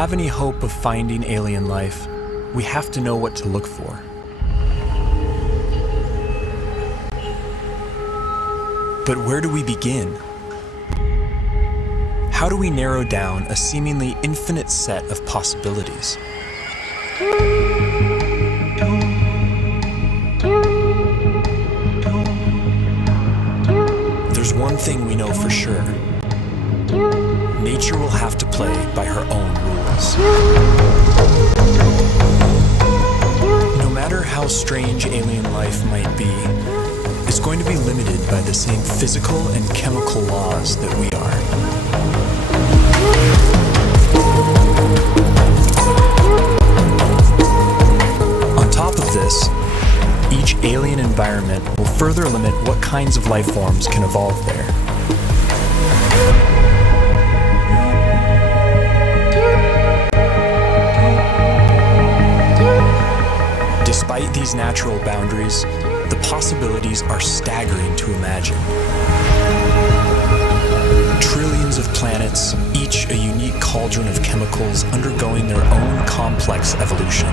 have any hope of finding alien life, we have to know what to look for. But where do we begin? How do we narrow down a seemingly infinite set of possibilities? There's one thing we know for sure. Nature will have to play by her own rules. No matter how strange alien life might be, it's going to be limited by the same physical and chemical laws that we are. On top of this, each alien environment will further limit what kinds of life forms can evolve there. Despite these natural boundaries, the possibilities are staggering to imagine. Trillions of planets, each a unique cauldron of chemicals undergoing their own complex evolution.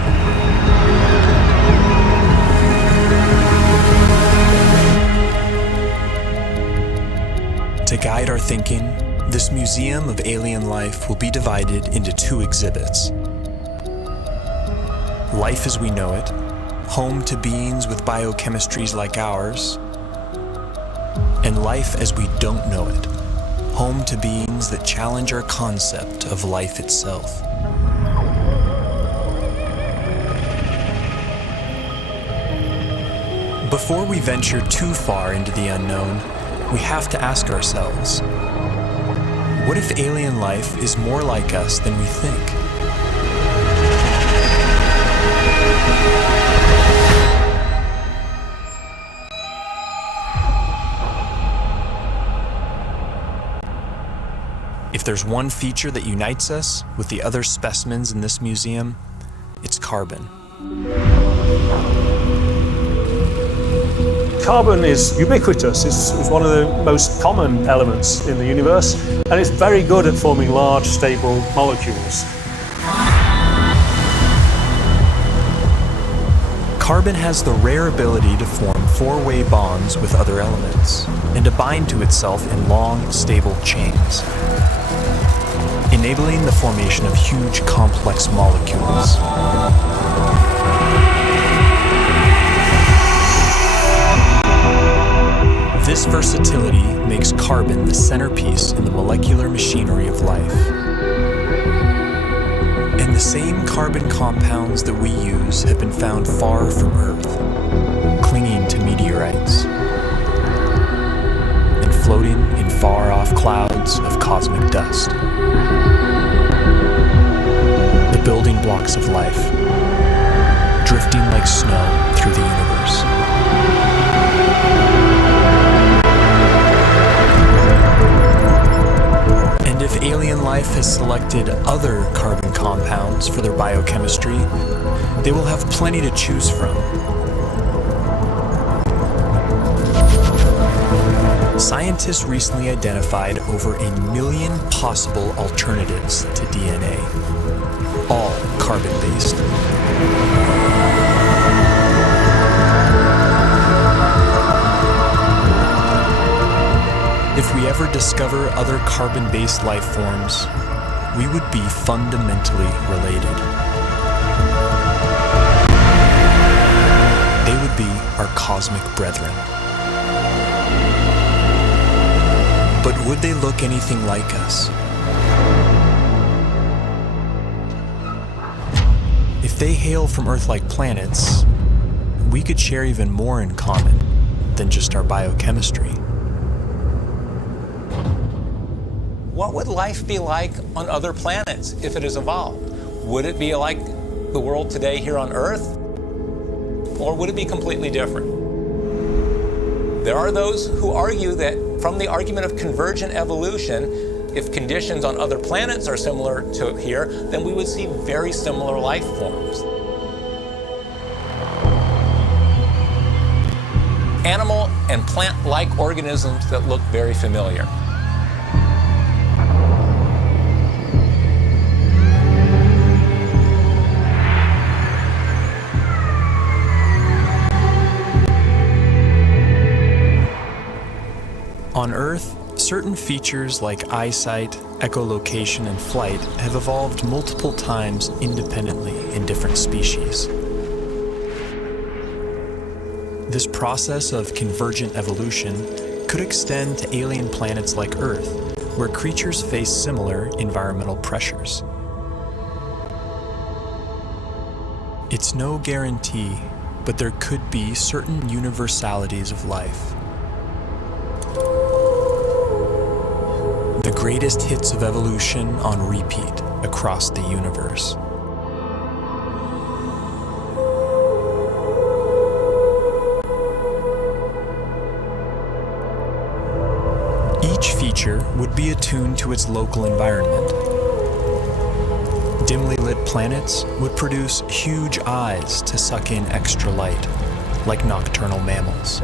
To guide our thinking, this museum of alien life will be divided into two exhibits. Life as we know it, home to beings with biochemistries like ours, and life as we don't know it, home to beings that challenge our concept of life itself. Before we venture too far into the unknown, we have to ask ourselves, what if alien life is more like us than we think? If there's one feature that unites us with the other specimens in this museum, it's carbon. Carbon is ubiquitous. It's one of the most common elements in the universe, and it's very good at forming large, stable molecules. Carbon has the rare ability to form four-way bonds with other elements and to bind to itself in long, stable chains, enabling the formation of huge, complex molecules. This versatility makes carbon the centerpiece in the molecular machinery of life. And the same carbon compounds that we use have been found far from Earth, clinging to meteorites and floating in far-off clouds of cosmic dust. The building blocks of life, drifting like snow through the universe. And if alien life has selected other carbon compounds for their biochemistry, they will have plenty to choose from. Scientists recently identified over 1 million possible alternatives to DNA, all carbon-based. If we ever discover other carbon-based life forms, we would be fundamentally related. They would be our cosmic brethren. But would they look anything like us? If they hail from Earth-like planets, we could share even more in common than just our biochemistry. What would life be like on other planets if it has evolved? Would it be like the world today here on Earth? Or would it be completely different? There are those who argue that from the argument of convergent evolution, if conditions on other planets are similar to here, then we would see very similar life forms. Animal and plant-like organisms that look very familiar. On Earth, certain features like eyesight, echolocation, and flight have evolved multiple times independently in different species. This process of convergent evolution could extend to alien planets like Earth, where creatures face similar environmental pressures. It's no guarantee, but there could be certain universalities of life. The greatest hits of evolution on repeat across the universe. Each feature would be attuned to its local environment. Dimly lit planets would produce huge eyes to suck in extra light, like nocturnal mammals.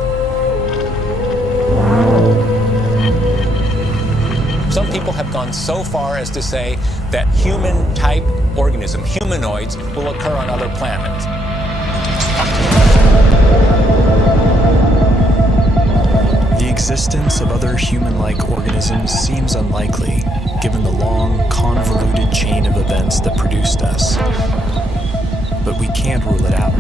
Some people have gone so far as to say that human-type organisms, humanoids, will occur on other planets. The existence of other human-like organisms seems unlikely, given the long, convoluted chain of events that produced us. But we can't rule it out.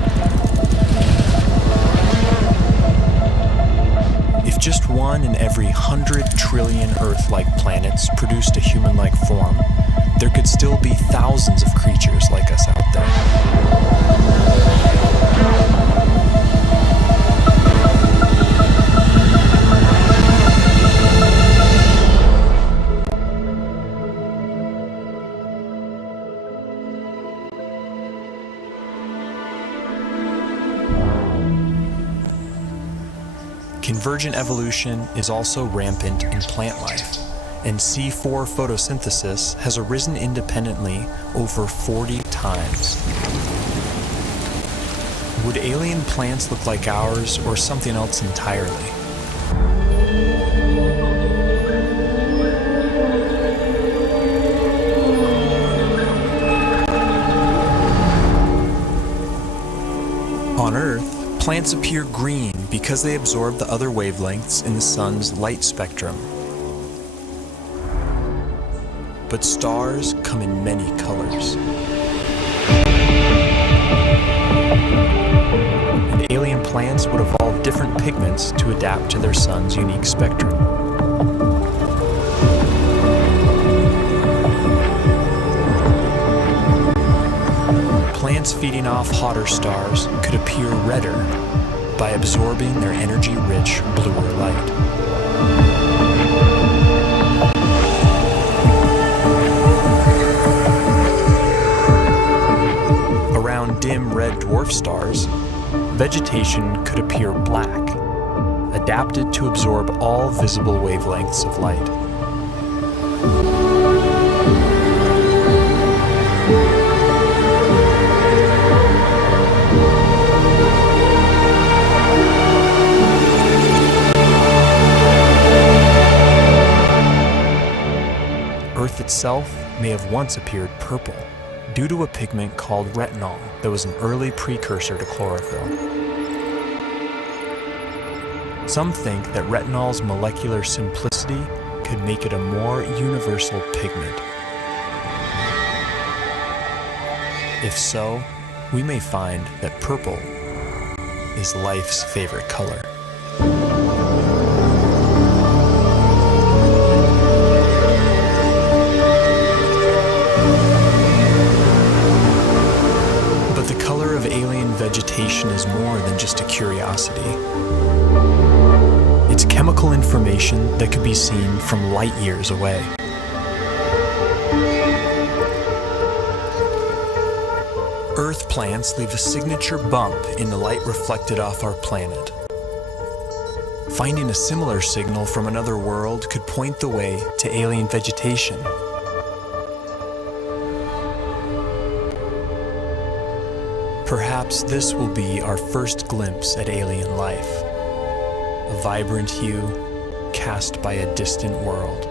If just one in every 100 trillion Earth-like planets produced a human-like form, there could still be thousands of creatures like us out there. Convergent evolution is also rampant in plant life, and C4 photosynthesis has arisen independently over 40 times. Would alien plants look like ours or something else entirely? On Earth, plants appear green because they absorb the other wavelengths in the sun's light spectrum. But stars come in many colors. And alien plants would evolve different pigments to adapt to their sun's unique spectrum. Plants feeding off hotter stars could appear redder by absorbing their energy-rich bluer light. Around dim red dwarf stars, vegetation could appear black, adapted to absorb all visible wavelengths of light. Earth itself may have once appeared purple due to a pigment called retinol that was an early precursor to chlorophyll. Some think that retinol's molecular simplicity could make it a more universal pigment. If so, we may find that purple is life's favorite color. Vegetation is more than just a curiosity. It's chemical information that could be seen from light years away. Earth plants leave a signature bump in the light reflected off our planet. Finding a similar signal from another world could point the way to alien vegetation. Perhaps this will be our first glimpse at alien life, a vibrant hue cast by a distant world.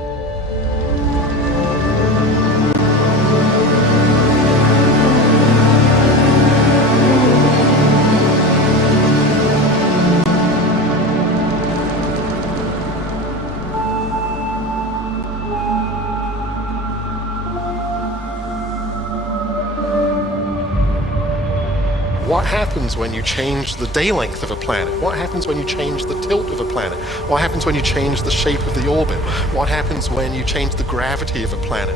What happens when you change the day length of a planet? What happens when you change the tilt of a planet? What happens when you change the shape of the orbit? What happens when you change the gravity of a planet?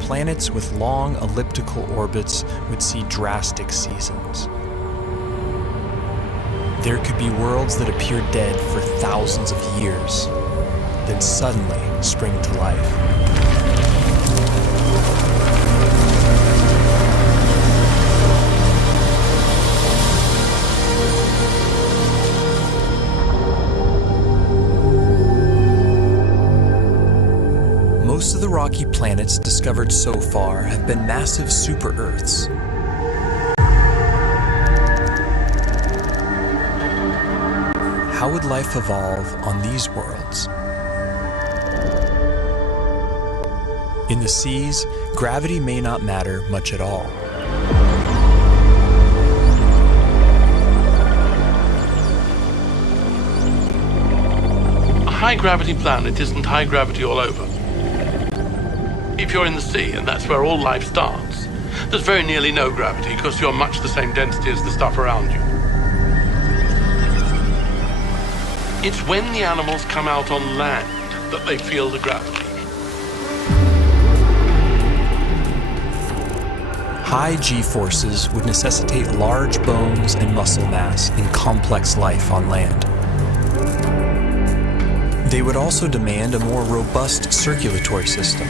Planets with long elliptical orbits would see drastic seasons. There could be worlds that appear dead for thousands of years, then suddenly spring to life. Most of the rocky planets discovered so far have been massive super-Earths. How would life evolve on these worlds? In the seas, gravity may not matter much at all. A high-gravity planet isn't high gravity all over. If you're in the sea, and that's where all life starts, there's very nearly no gravity because you're much the same density as the stuff around you. It's when the animals come out on land that they feel the gravity. High G-forces would necessitate large bones and muscle mass in complex life on land. They would also demand a more robust circulatory system.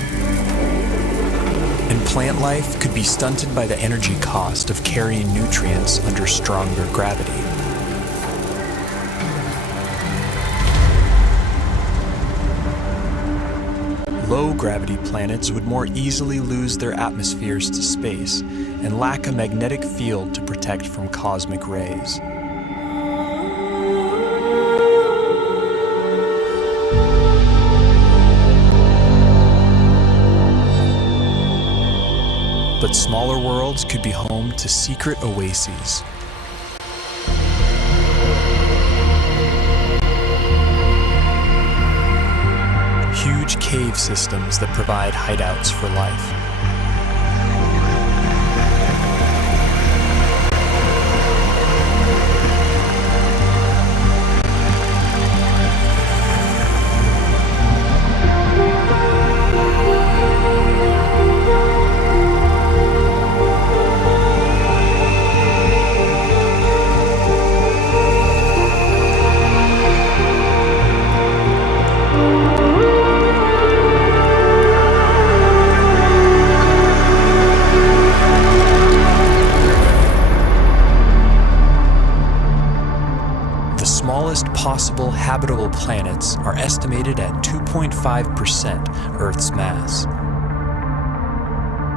And plant life could be stunted by the energy cost of carrying nutrients under stronger gravity. Low-gravity planets would more easily lose their atmospheres to space and lack a magnetic field to protect from cosmic rays. But smaller worlds could be home to secret oases. Huge cave systems that provide hideouts for life. Possible habitable planets are estimated at 2.5% Earth's mass.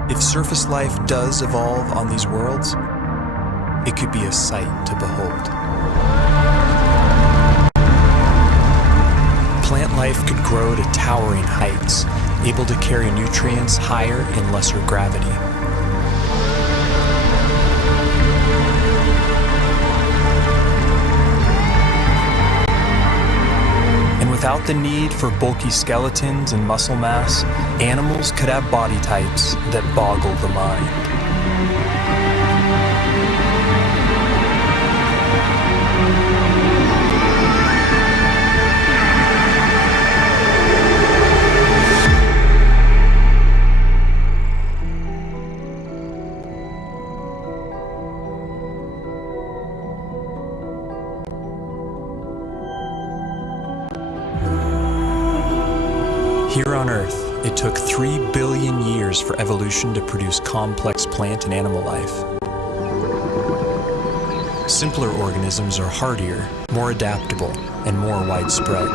If surface life does evolve on these worlds, it could be a sight to behold. Plant life could grow to towering heights, able to carry nutrients higher in lesser gravity. Without the need for bulky skeletons and muscle mass, animals could have body types that boggle the mind. Here on Earth, it took 3 billion years for evolution to produce complex plant and animal life. Simpler organisms are hardier, more adaptable, and more widespread.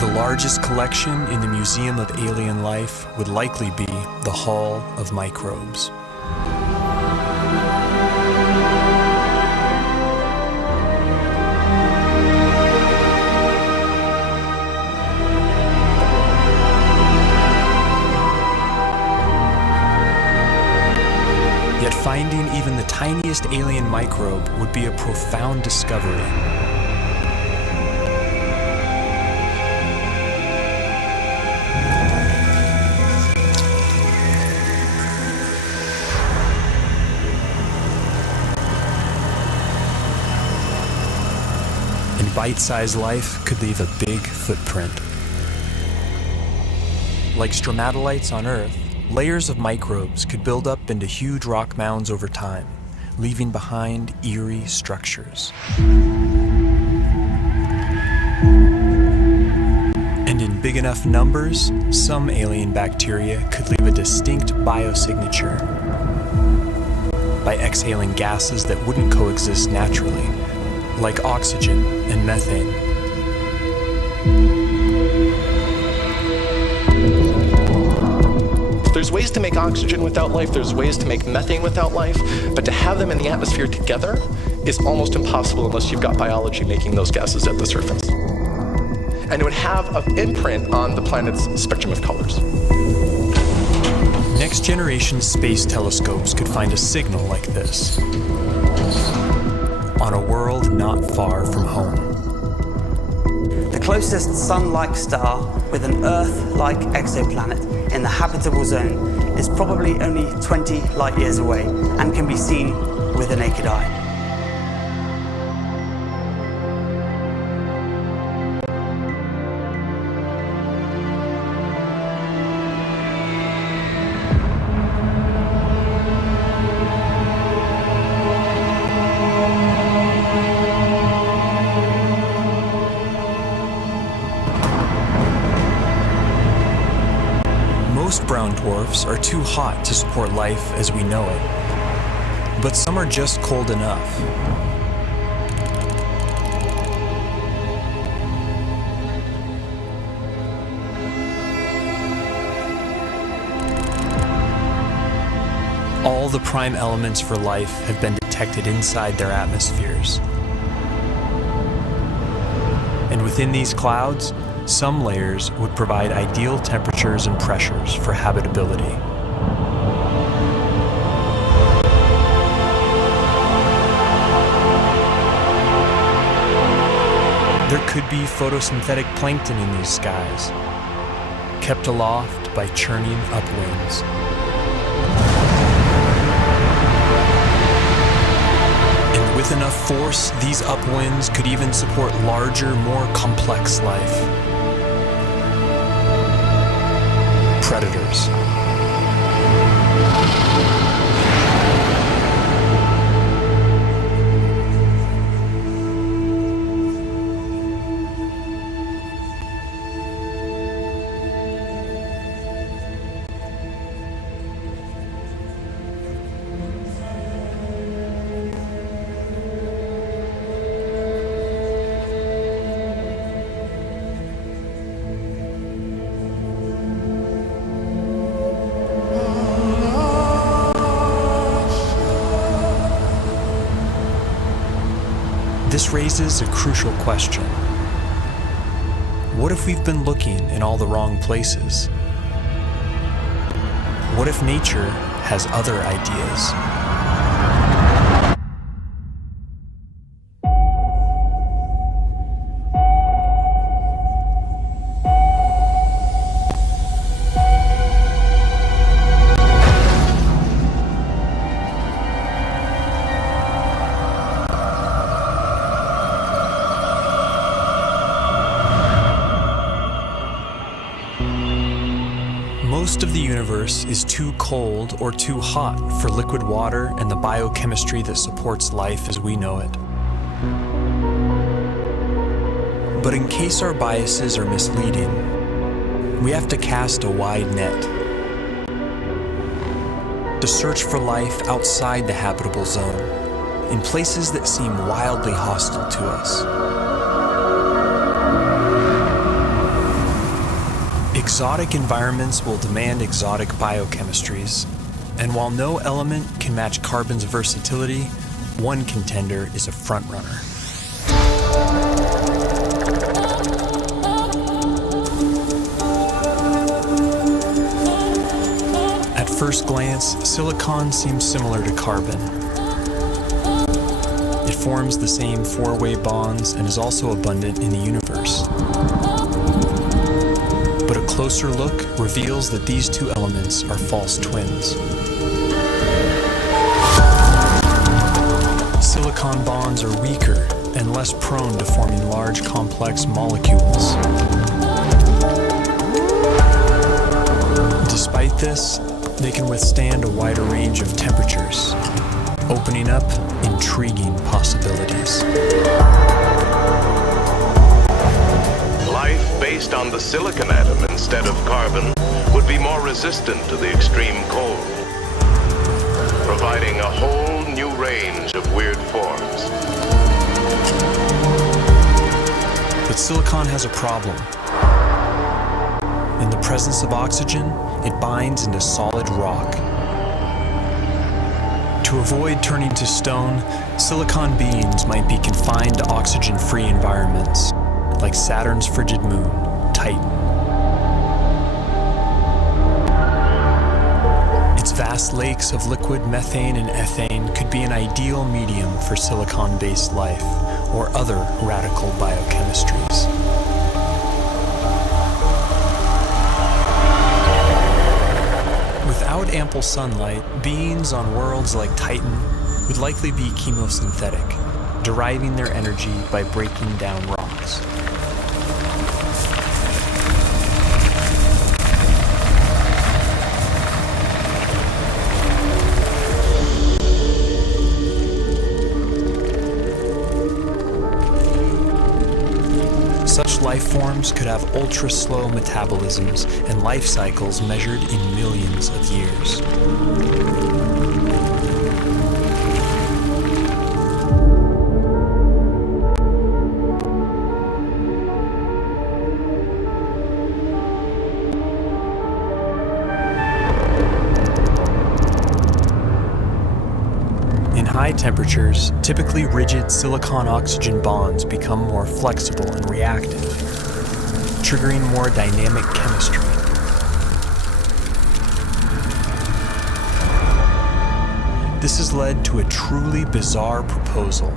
The largest collection in the Museum of Alien Life would likely be the Hall of Microbes. Yet finding even the tiniest alien microbe would be a profound discovery. and bite-sized life could leave a big footprint. Like stromatolites on Earth, layers of microbes could build up into huge rock mounds over time, leaving behind eerie structures. And in big enough numbers, some alien bacteria could leave a distinct biosignature by exhaling gases that wouldn't coexist naturally, like oxygen and methane. There's ways to make oxygen without life, there's ways to make methane without life, but to have them in the atmosphere together is almost impossible unless you've got biology making those gases at the surface. And it would have an imprint on the planet's spectrum of colors. Next generation space telescopes could find a signal like this on a world not far from home. The closest sun-like star with an Earth-like exoplanet in the habitable zone is probably only 20 light years away and can be seen with the naked eye. Most brown dwarfs are too hot to support life as we know it, but some are just cold enough. All the prime elements for life have been detected inside their atmospheres. And within these clouds, some layers would provide ideal temperatures and pressures for habitability. There could be photosynthetic plankton in these skies, kept aloft by churning upwinds. And with enough force, these upwinds could even support larger, more complex life. Predators. This raises a crucial question. What if we've been looking in all the wrong places? What if nature has other ideas? Most of the universe is too cold or too hot for liquid water and the biochemistry that supports life as we know it. But in case our biases are misleading, we have to cast a wide net to search for life outside the habitable zone, in places that seem wildly hostile to us. Exotic environments will demand exotic biochemistries, and while no element can match carbon's versatility, one contender is a frontrunner. At first glance, silicon seems similar to carbon. It forms the same four-way bonds and is also abundant in the universe. But a closer look reveals that these two elements are false twins. Silicon bonds are weaker and less prone to forming large, complex molecules. Despite this, they can withstand a wider range of temperatures, opening up intriguing possibilities. Life based on the silicon atom instead of carbon would be more resistant to the extreme cold, providing a whole new range of weird forms. But silicon has a problem. In the presence of oxygen, it binds into solid rock. To avoid turning to stone, silicon beings might be confined to oxygen-free environments, like Saturn's frigid moon, Titan. Its vast lakes of liquid methane and ethane could be an ideal medium for silicon-based life or other radical biochemistries. Without ample sunlight, beings on worlds like Titan would likely be chemosynthetic, deriving their energy by breaking down rocks. Such life forms could have ultra-slow metabolisms and life cycles measured in millions of years. In high temperatures, typically rigid silicon-oxygen bonds become more flexible and reactive, triggering more dynamic chemistry. This has led to a truly bizarre proposal: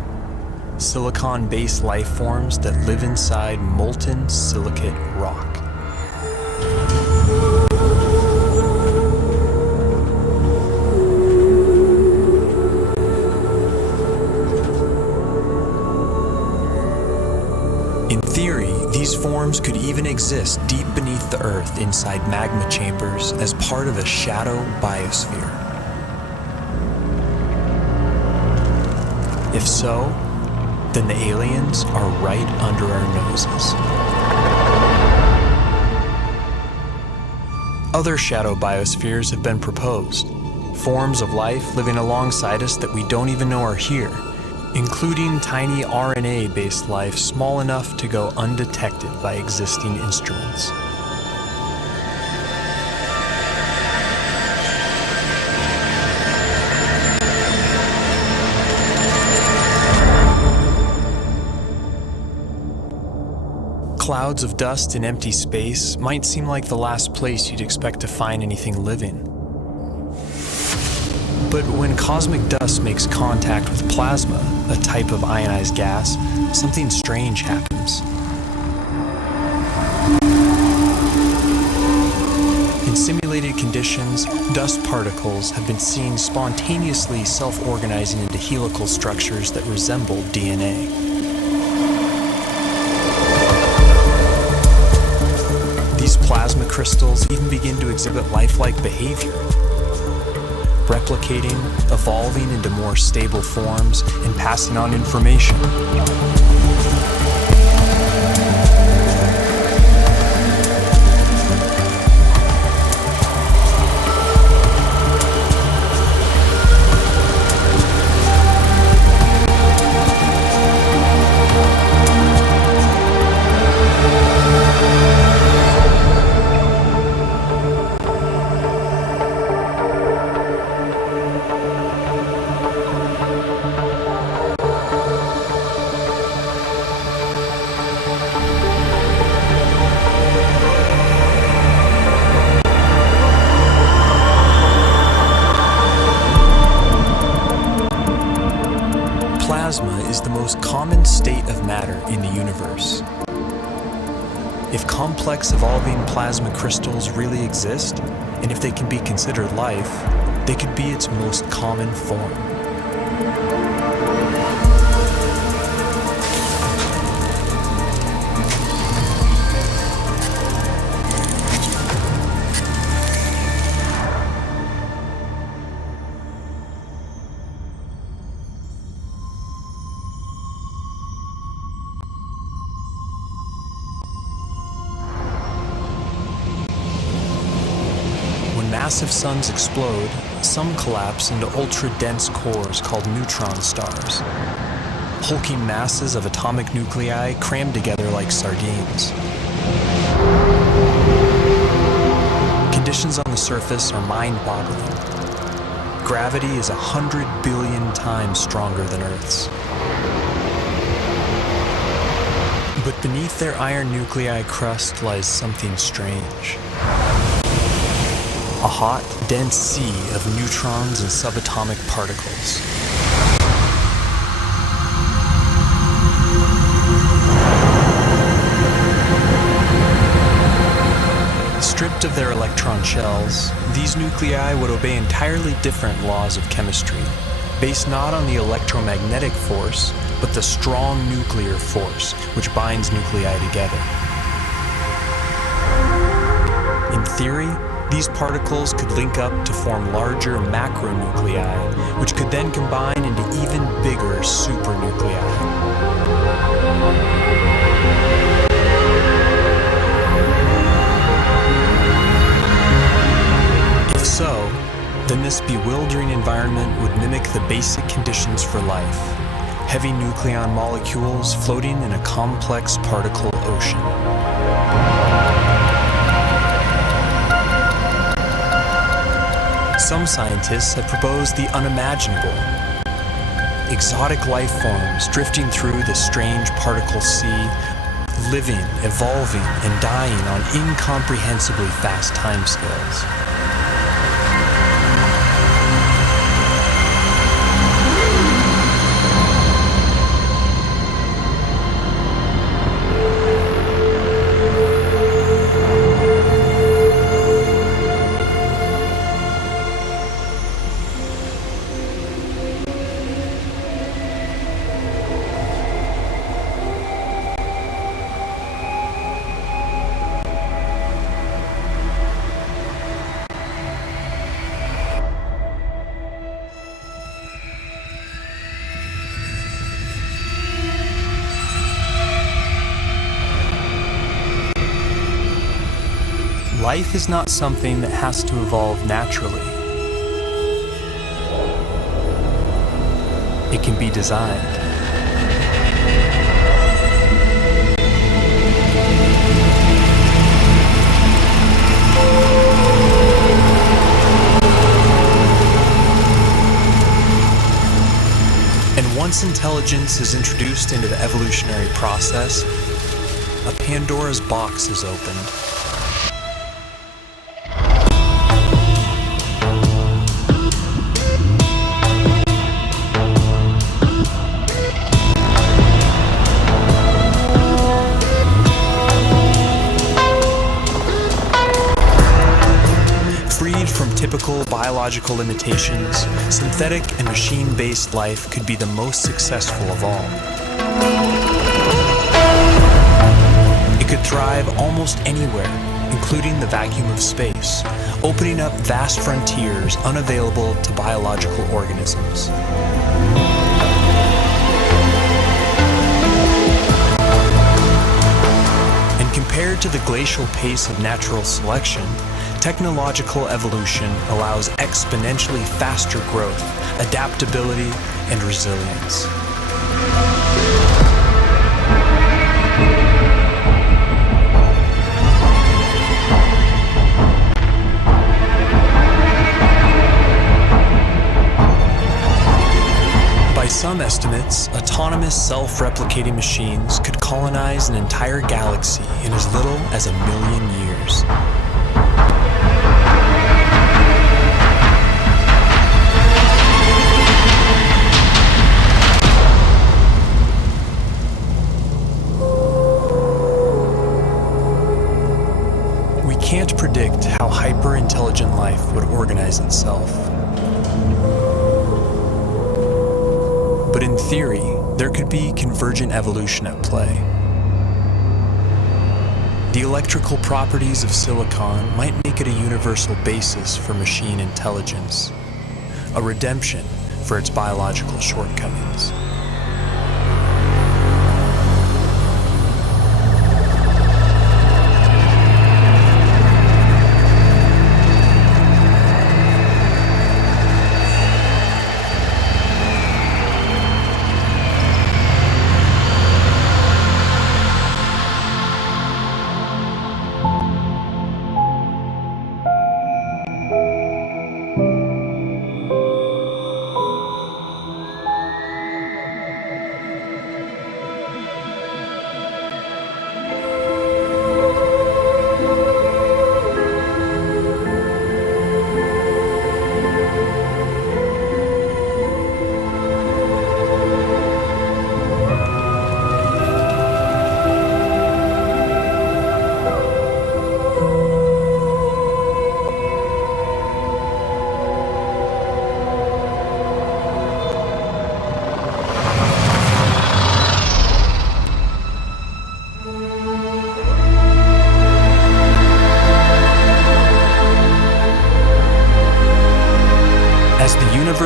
silicon-based life forms that live inside molten silicate rock. In theory, these forms could even exist deep beneath the Earth inside magma chambers as part of a shadow biosphere. If so, then the aliens are right under our noses. Other shadow biospheres have been proposed, forms of life living alongside us that we don't even know are here, including tiny RNA-based life small enough to go undetected by existing instruments. Clouds of dust in empty space might seem like the last place you'd expect to find anything living. But when cosmic dust makes contact with plasma, a type of ionized gas, something strange happens. In simulated conditions, dust particles have been seen spontaneously self-organizing into helical structures that resemble DNA. These plasma crystals even begin to exhibit lifelike behavior, replicating, evolving into more stable forms, and passing on information. Plasma is the most common state of matter in the universe. If complex evolving plasma crystals really exist, and if they can be considered life, they could be its most common form. massive suns explode, some collapse into ultra-dense cores called neutron stars. Hulking masses of atomic nuclei crammed together like sardines. Conditions on the surface are mind-boggling. Gravity is 100 billion times stronger than Earth's. But beneath their iron nuclei crust lies something strange. A hot, dense sea of neutrons and subatomic particles. Stripped of their electron shells, these nuclei would obey entirely different laws of chemistry, based not on the electromagnetic force, but the strong nuclear force which binds nuclei together. In theory, these particles could link up to form larger macronuclei, which could then combine into even bigger supernuclei. If so, then this bewildering environment would mimic the basic conditions for life: heavy nucleon molecules floating in a complex particle ocean. Some scientists have proposed the unimaginable. Exotic life forms drifting through the strange particle sea, living, evolving, and dying on incomprehensibly fast timescales. Life is not something that has to evolve naturally. It can be designed. And once intelligence is introduced into the evolutionary process, a Pandora's box is opened. Typical biological limitations, synthetic and machine-based life could be the most successful of all. It could thrive almost anywhere, including the vacuum of space, opening up vast frontiers unavailable to biological organisms. And compared to the glacial pace of natural selection, technological evolution allows exponentially faster growth, adaptability, and resilience. By some estimates, autonomous self-replicating machines could colonize an entire galaxy in as little as 1 million years. Can't predict how hyper-intelligent life would organize itself. But in theory, there could be convergent evolution at play. The electrical properties of silicon might make it a universal basis for machine intelligence, a redemption for its biological shortcomings.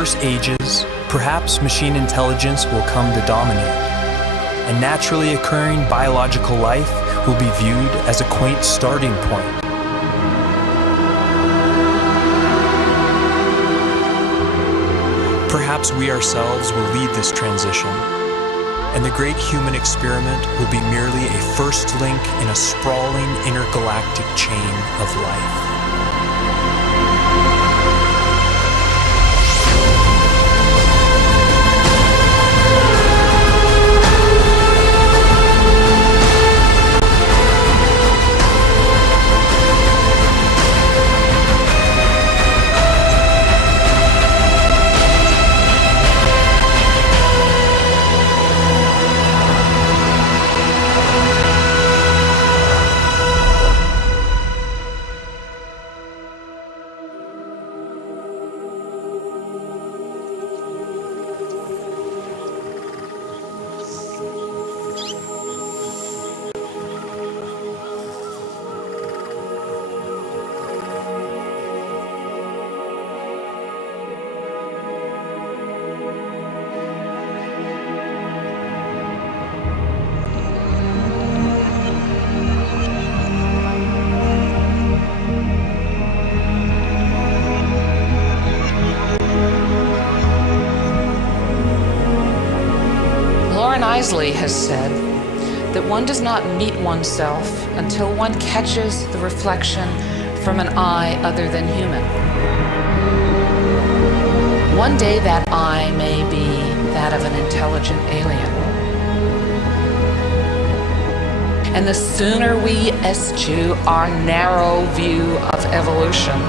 universe ages, perhaps machine intelligence will come to dominate, and naturally occurring biological life will be viewed as a quaint starting point. Perhaps we ourselves will lead this transition, and the great human experiment will be merely a first link in a sprawling intergalactic chain of life. Has said that one does not meet oneself until one catches the reflection from an eye other than human. One day that eye may be that of an intelligent alien. And the sooner we eschew our narrow view of evolution,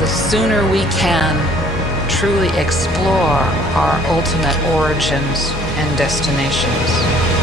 the sooner we can truly explore our ultimate origins and destinations.